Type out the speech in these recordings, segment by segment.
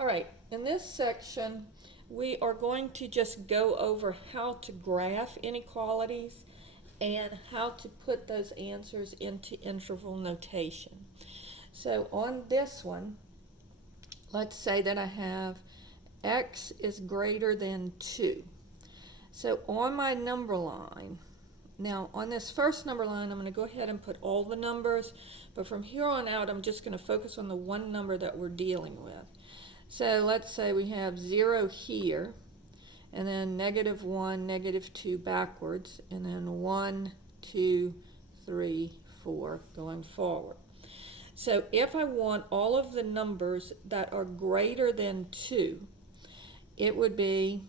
All right, in this section, we are going to just go over how to graph inequalities and how to put those answers into interval notation. So on this one, let's say that I have x is greater than 2. So on my number line, now on this first number line, I'm going to go ahead and put all the numbers, but from here on out, I'm just going to focus on the one number that we're dealing with. So let's say we have 0 here, and then -1, -2 backwards, and then 1, 2, 3, 4 going forward. So if I want all of the numbers that are greater than 2, it would be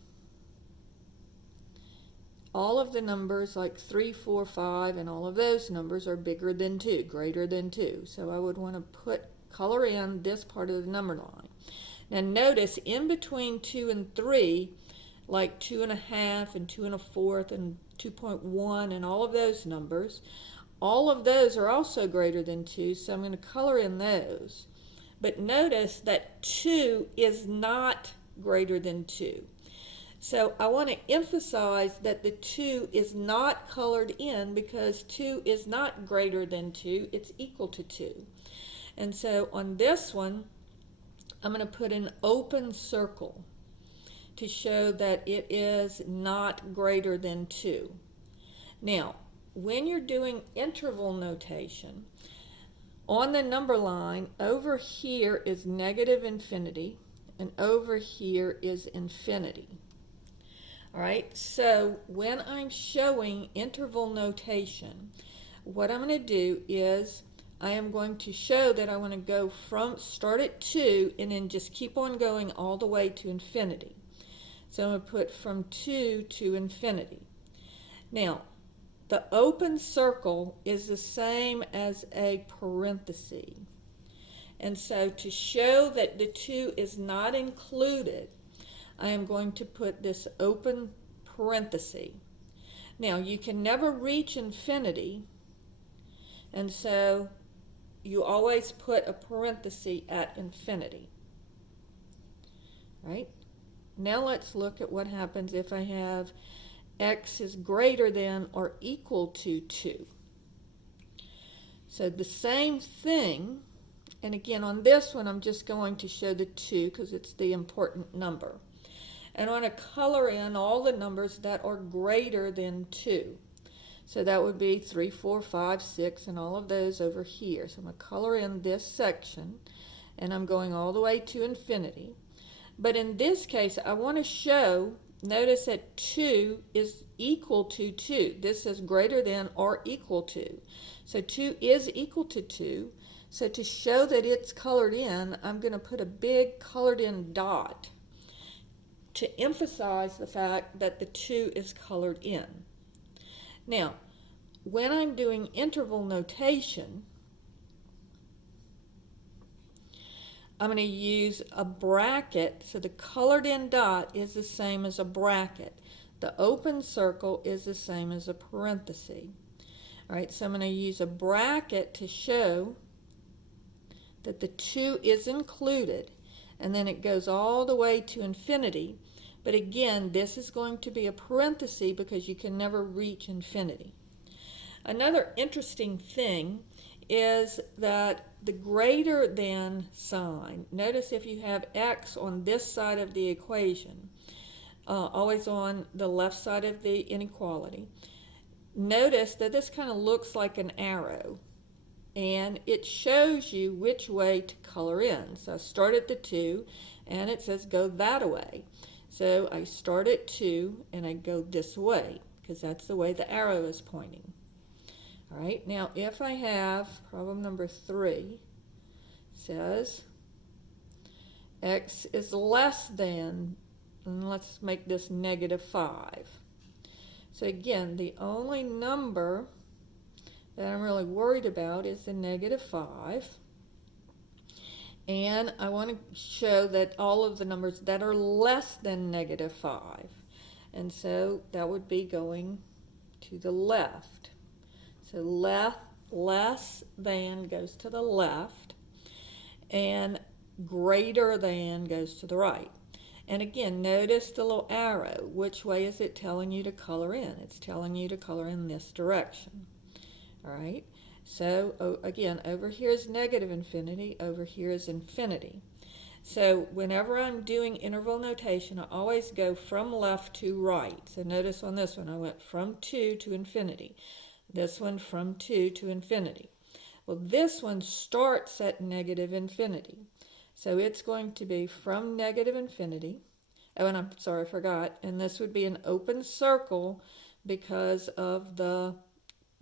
all of the numbers like 3, 4, 5, and all of those numbers are bigger than 2, greater than 2. So I would want to color in this part of the number line. Now notice in between 2 and 3, like 2.5 and 2 1/4 and 2.1 and all of those numbers, all of those are also greater than 2, so I'm going to color in those. But notice that 2 is not greater than 2. So I want to emphasize that the 2 is not colored in because 2 is not greater than 2, it's equal to 2. And so on this one, I'm going to put an open circle to show that it is not greater than 2. Now, when you're doing interval notation, on the number line, over here is -infinity, and over here is infinity. All right, so when I'm showing interval notation, what I'm going to do is I am going to show that I want to go start at 2 and then just keep on going all the way to infinity. So I'm going to put from 2 to infinity. Now, the open circle is the same as a parenthesis. And so to show that the 2 is not included, I am going to put this open parenthesis. Now, you can never reach infinity, and so you always put a parenthesis at infinity. Right? Now let's look at what happens if I have x is greater than or equal to 2. So the same thing, and again on this one I'm just going to show the 2 because it's the important number. And I want to color in all the numbers that are greater than 2. So that would be 3, 4, 5, 6, and all of those over here. So I'm going to color in this section, and I'm going all the way to infinity. But in this case, I want to show, notice that 2 is equal to 2. This is greater than or equal to. So 2 is equal to 2. So to show that it's colored in, I'm going to put a big colored in dot to emphasize the fact that the 2 is colored in. Now, when I'm doing interval notation, I'm going to use a bracket, so the colored in dot is the same as a bracket. The open circle is the same as a parenthesis. All right, so I'm going to use a bracket to show that the 2 is included, and then it goes all the way to infinity. But again, this is going to be a parenthesis because you can never reach infinity. Another interesting thing is that the greater than sign, notice if you have x on this side of the equation, always on the left side of the inequality, notice that this kind of looks like an arrow, and it shows you which way to color in. So I start at the 2, and it says go that way. So I start at 2, and I go this way, because that's the way the arrow is pointing. All right, now if I have problem number 3, says x is less than, and let's make this -5. So again, the only number that I'm really worried about is the -5. And I want to show that all of the numbers that are less than -5. And so that would be going to the left. So less than goes to the left. And greater than goes to the right. And again, notice the little arrow. Which way is it telling you to color in? It's telling you to color in this direction. All right. So again, over here is negative infinity, over here is infinity. So whenever I'm doing interval notation, I always go from left to right. So notice on this one, I went from 2 to infinity. This one from 2 to infinity. Well, this one starts at negative infinity. So it's going to be from negative infinity. Oh, and I'm sorry, I forgot. And this would be an open circle because of the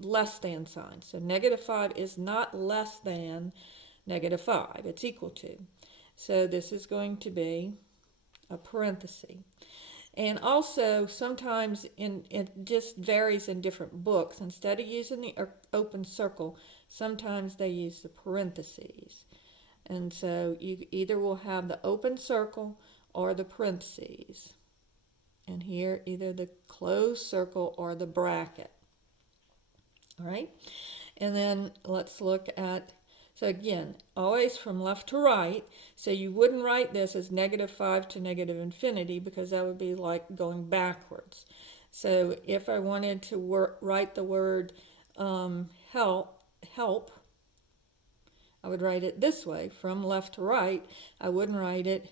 less than sign. So negative 5 is not less than negative 5. It's equal to. So this is going to be a parenthesis. And also, sometimes it just varies in different books. Instead of using the open circle, sometimes they use the parentheses. And so you either will have the open circle or the parentheses. And here, either the closed circle or the bracket. All right, and then let's look at, so again, always from left to right. So you wouldn't write this as negative 5 to negative infinity because that would be like going backwards. So if I wanted to write the word help, I would write it this way, from left to right. I wouldn't write it,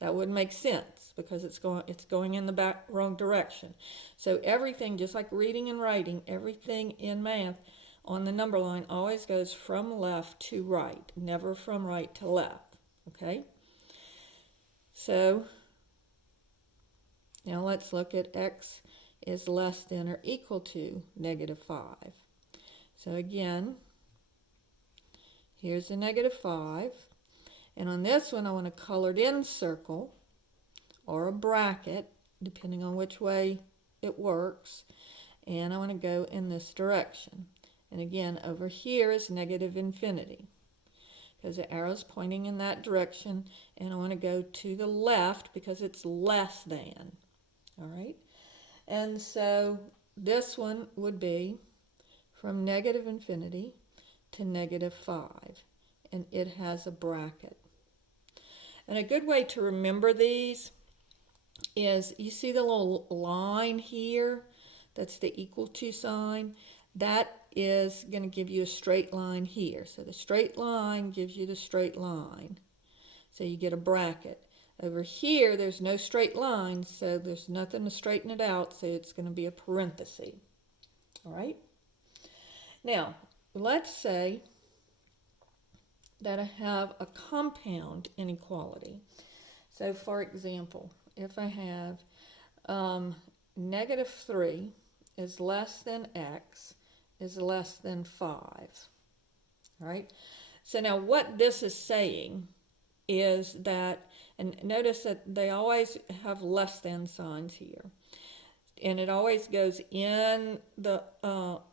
that wouldn't make sense because it's going in the wrong direction. So everything, just like reading and writing, everything in math on the number line always goes from left to right, never from right to left. Okay? So now let's look at x is less than or equal to negative 5. So again, here's a negative 5. And on this one, I want a colored in circle or a bracket, depending on which way it works. And I want to go in this direction. And again, over here is negative infinity because the arrow's pointing in that direction. And I want to go to the left because it's less than. All right? And so this one would be from negative infinity to negative 5. And it has a bracket. And a good way to remember these is, you see the little line here that's the equal to sign? That is going to give you a straight line here. So the straight line gives you the straight line. So you get a bracket. Over here, there's no straight line, so there's nothing to straighten it out, so it's going to be a parenthesis. All right? Now, let's say that I have a compound inequality. So for example, if I have negative 3 is less than x is less than 5. All right? So now what this is saying is that, and notice that they always have less than signs here. And it always goes in the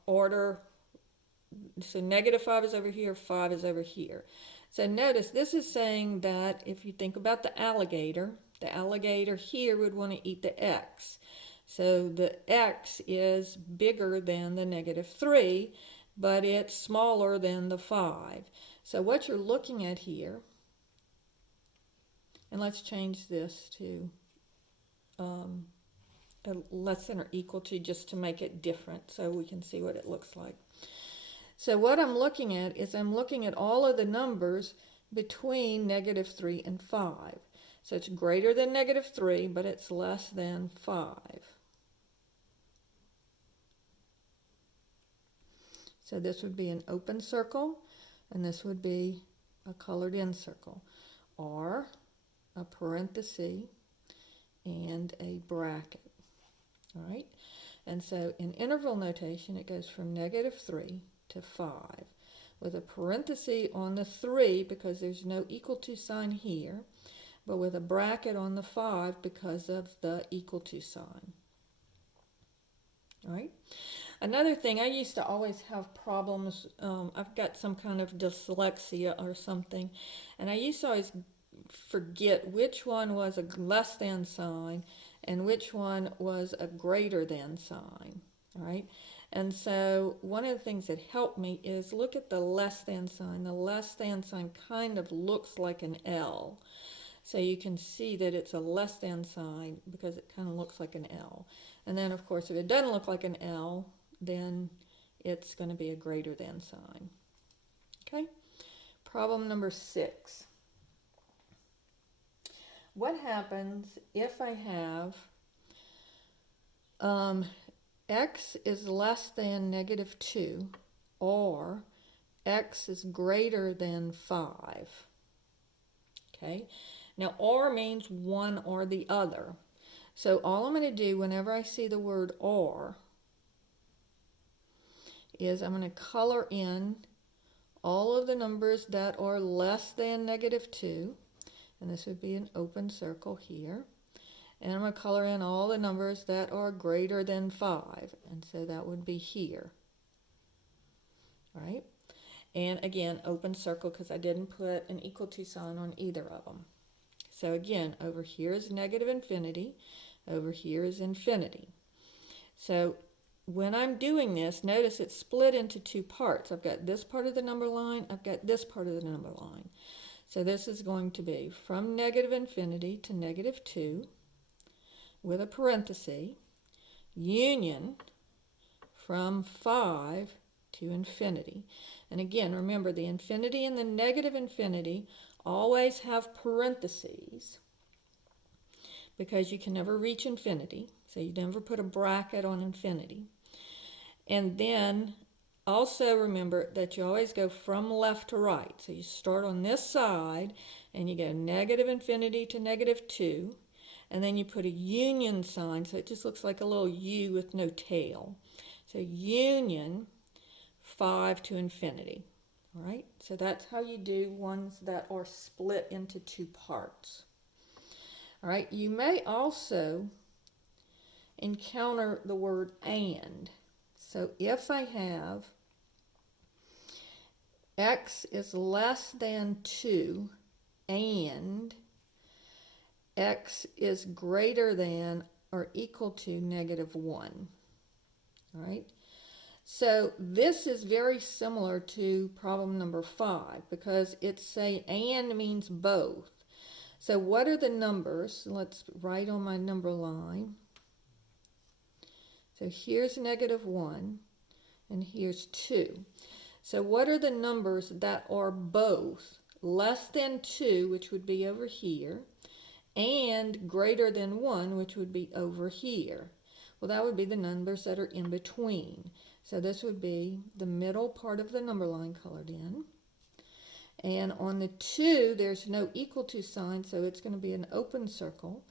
order. So negative 5 is over here, 5 is over here. So notice this is saying that if you think about the alligator here would want to eat the x. So the x is bigger than the negative 3, but it's smaller than the 5. So what you're looking at here, and let's change this to less than or equal to, just to make it different so we can see what it looks like. So what I'm looking at is I'm looking at all of the numbers between negative 3 and 5. So it's greater than negative 3, but it's less than 5. So this would be an open circle, and this would be a colored in circle, or a parenthesis and a bracket. All right? And so in interval notation, it goes from negative 3 to 5, with a parenthesis on the 3 because there's no equal to sign here, but with a bracket on the 5 because of the equal to sign. All right? Another thing, I used to always have problems, I've got some kind of dyslexia or something, and I used to always forget which one was a less than sign and which one was a greater than sign. All right? And so one of the things that helped me is look at the less than sign. The less than sign kind of looks like an L. So you can see that it's a less than sign because it kind of looks like an L. And then, of course, if it doesn't look like an L, then it's going to be a greater than sign. Okay? Problem number 6. What happens if I have x is less than -2 or x is greater than 5? Okay? Now, or means one or the other. So all I'm going to do whenever I see the word or is I'm going to color in all of the numbers that are less than -2, and this would be an open circle here. And I'm going to color in all the numbers that are greater than 5, and so that would be here. All right? And again, open circle because I didn't put an equal to sign on either of them. So again, over here is -infinity, over here is infinity. So when I'm doing this, notice it's split into 2 parts. I've got this part of the number line, I've got this part of the number line. So this is going to be from -infinity to -2 with a parenthesis, union from 5 to infinity. And again, remember the infinity and the negative infinity always have parentheses because you can never reach infinity. So you never put a bracket on infinity. And then also remember that you always go from left to right. So you start on this side and you go -infinity to -2. And then you put a union sign, so it just looks like a little U with no tail. So union 5 to infinity. All right, so that's how you do ones that are split into 2 parts. All right, you may also encounter the word and. So if I have x is less than 2 and x is greater than or equal to -1. All right. So this is very similar to problem number 5 because it's say and means both. So what are the numbers? Let's write on my number line. So here's -1 and here's 2. So what are the numbers that are both less than 2, which would be over here, and greater than 1, which would be over here? Well, that would be the numbers that are in between. So this would be the middle part of the number line colored in. And on the 2, there's no equal to sign, so it's going to be an open circle.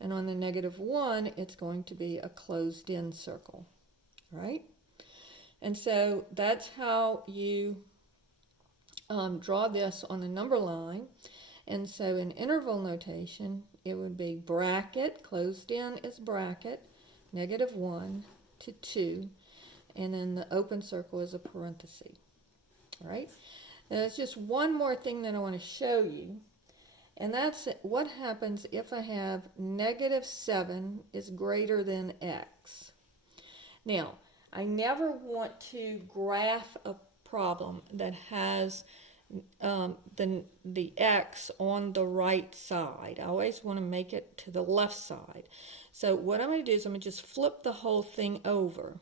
And on the -1, it's going to be a closed in circle. Right? And so that's how you draw this on the number line. And so in interval notation, it would be bracket, closed in is bracket, -1 to 2, and then the open circle is a parenthesis. All right? Now there's just one more thing that I want to show you, and that's what happens if I have -7 is greater than x. Now, I never want to graph a problem that has the x on the right side. I always want to make it to the left side. So what I'm going to do is I'm going to just flip the whole thing over.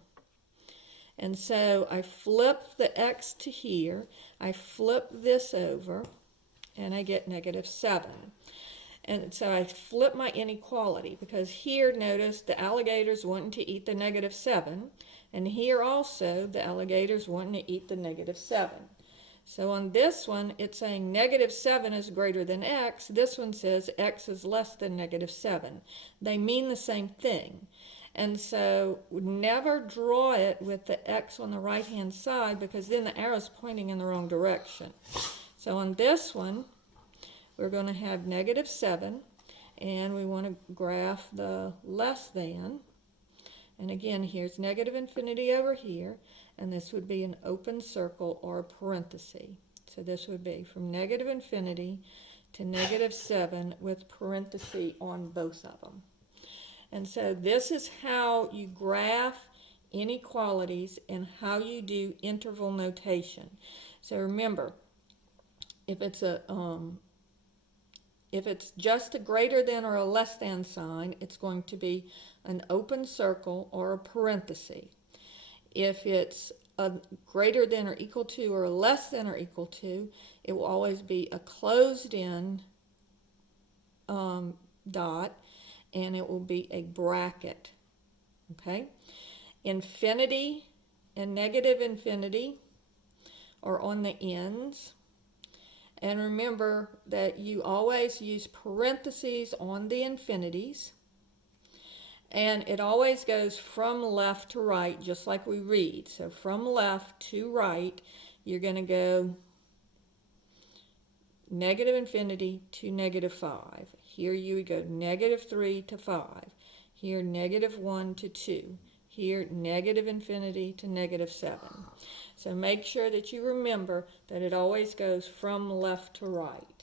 And so I flip the x to here, I flip this over, and I get -7. And so I flip my inequality because here, notice, the alligator's wanting to eat the -7, and here also the alligator's wanting to eat the -7. So on this one, it's saying -7 is greater than x. This one says x is less than -7. They mean the same thing. And so never draw it with the x on the right-hand side because then the arrow's pointing in the wrong direction. So on this one, we're going to have -7, and we want to graph the less than. And again, here's -infinity over here, and this would be an open circle or a parenthesis. So this would be from -infinity to -7 with parenthesis on both of them. And so this is how you graph inequalities and how you do interval notation. So remember, if it's just a greater than or a less than sign, it's going to be an open circle or a parenthesis. If it's a greater than or equal to or less than or equal to, it will always be a closed in dot, and it will be a bracket. Okay? Infinity and negative infinity are on the ends. And remember that you always use parentheses on the infinities. And it always goes from left to right, just like we read. So from left to right, you're going to go negative infinity to negative 5. Here you would go negative 3 to 5. Here negative 1 to 2. Here negative infinity to negative 7. So make sure that you remember that it always goes from left to right.